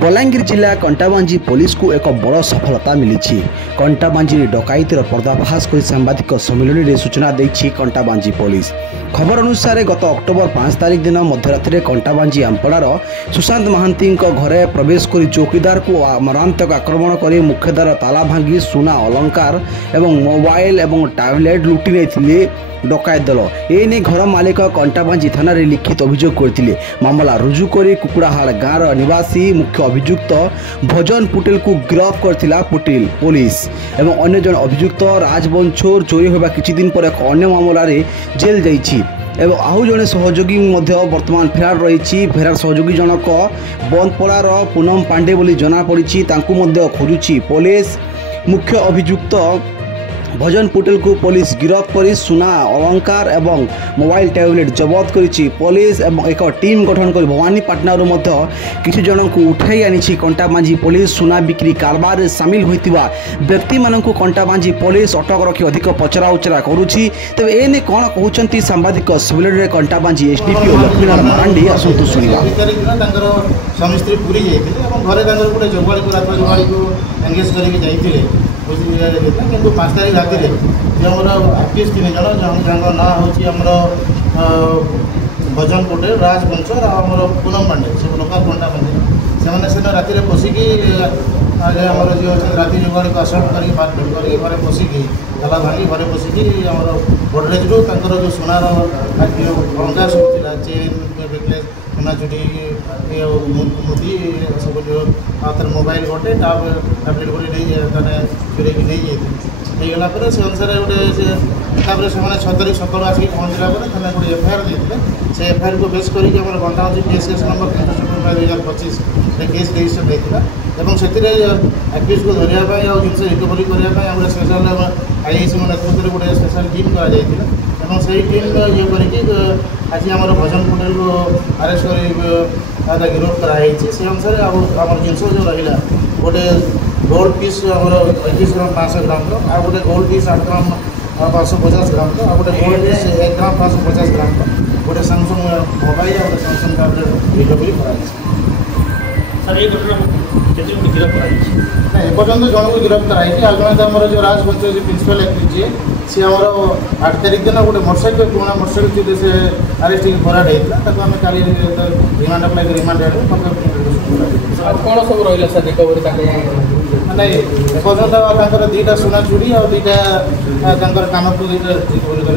बलांगीर जिला कंटाबांजी पुलिस को एक बड़ सफलता मिली। कंटाबांजी डकायतर पर्दाफाश कर सांबादिक सम्मेलन में सूचना देती कंटाबांजी पुलिस। खबर अनुसार गत अक्टोबर 5 तारिख दिन मध्यरात्रि कंटाबांजी आंपड़ार सुशांत महांती घरे प्रवेश कर चौकीदार को मरांतक आक्रमण कर मुख्यद्वार ताला भांगी सुना अलंकार एवं मोबाइल एवं टैबलेट लुटि नहीं डकायत दल। एने घर मालिक कंटाबांजी थाना लिखित अभियोग करते। मामला रुजु कर कुकुड़ाहाड़ गाँव निवासी मुख्य अभियुक्त भजन पुटेल को गिरफ्त करथिला पुलिस एवं अन्य जन अभियुक्त राजबंशोर चोरी होगा किछि दिन पर एक अन्य मामला रे जेल जाइछि एवं आउ जड़े सहयोगी वर्तमान फेरार रही। फेरार सहयोगी जनक बंदपड़ार पूनम पांडे बोली जना पड़ी खोजुची पुलिस। मुख्य अभियुक्त भजन पुटेल को पुलिस गिरफ्त कर सुना अलंकार एवं मोबाइल टैबलेट जबत करिछि। पुलिस एवं एक टीम गठन कर भवानीपाटनारू किसी जन को उठाई आनी कंटाबांजी पुलिस सुना बिक्री कारबार सामिल होइतिबा व्यक्ति मानक कंटाबांजी पुलिस अटक रखी अधिक पचरा उचरा करुछि। तेज एने कौन कहते सांबादिक सम्मेलन में कंटाबांजी एसडीपीओ लक्ष्मीनारायण मारांडी आसतु शुणा। स्वामी स्त्री पूरी जाते गोटे जोगाड़ी को एंगेज करके किंतु 5 तारीख राति जो आम आर्टिस्ट 3 जन जहाँ ना हूँ भजन पुटेल राजबंश आम पूनम पांडे सब लोकल कंटाबांजी से राति पशिकी आमर जो राति जुगाड़ी को असल्ट करके घरे पशिकी ताला भांगी घरे पशिकी आम गोडरेज रू जो सुनार अलंकार सब था चेन नेकलेस सुना चुटी मुदी सब जो मोबाइल गोटे टैबलेट गोटे चुरे नहीं जाते से अनुसार गोटे से 6 तारीख सकाल आसिक पहुँचला थाना गोटे एफआईआर देते से एफआईआर को बेस करके घंटा हूँ केस नंबर 325 केस रजिस्टर होता है एक्यूज को धरवाई जिन रिकवरी करने गोटे स्पेशल आईआईसी नेतृत्व गोटे स्पेशल टीम कर टीम ये करके आज आम भजन पुटेल को अरेस्ट कर गिरफ्त कराई से अनुसार आम जिनस जो रहा गोटे गोल्ड पीस आम 21 ग्राम 500 ग्राम आ गोटे गोल्ड पीस 8 ग्राम 550 ग्राम आ गोटे गोल्ड पीस 1 ग्राम 550 ग्राम गोटे सैमसंग मोबाइल गोटे सैमसंग टैबलेट रिकवरी ना एपर्तंत जन को गिरफ्त कराई आम जो राजबंश प्रिंसिपल एक्ट्री सी आम 8 तारीख दिन गोटे मोटरसाइकेल पुराना मोटरसाइकेल से अरेस्ट फराड होता आम का रिमांड अप्लाई रिमांड कौन सब रहा सर रिकवरी नहीं एपर्तंत 2टा सुना चूड़ी और 2टा कानपुर 2टा रिकवरी कर